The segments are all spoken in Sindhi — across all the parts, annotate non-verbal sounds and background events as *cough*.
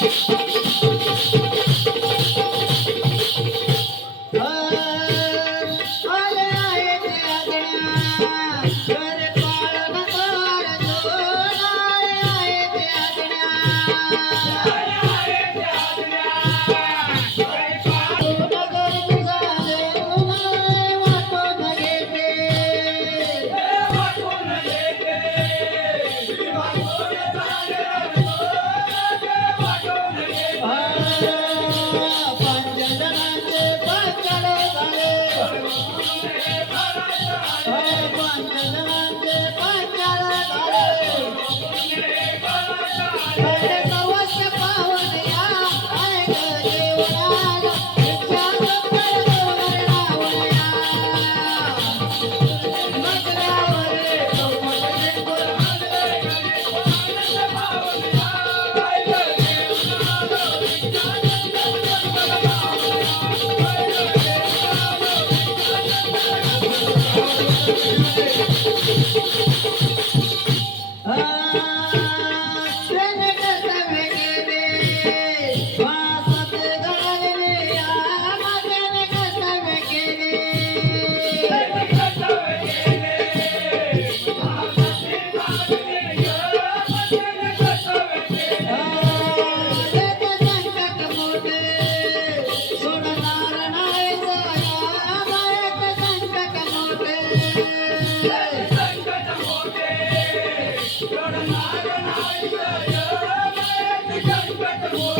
Thank *laughs* you. Yeah.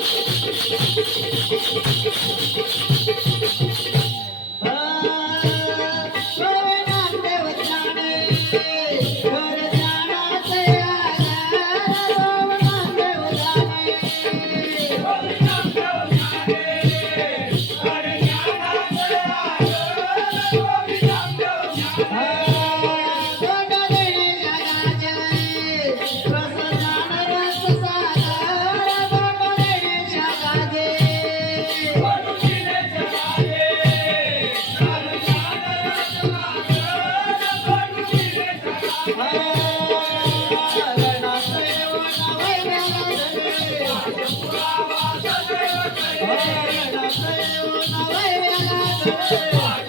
Thank you. Gram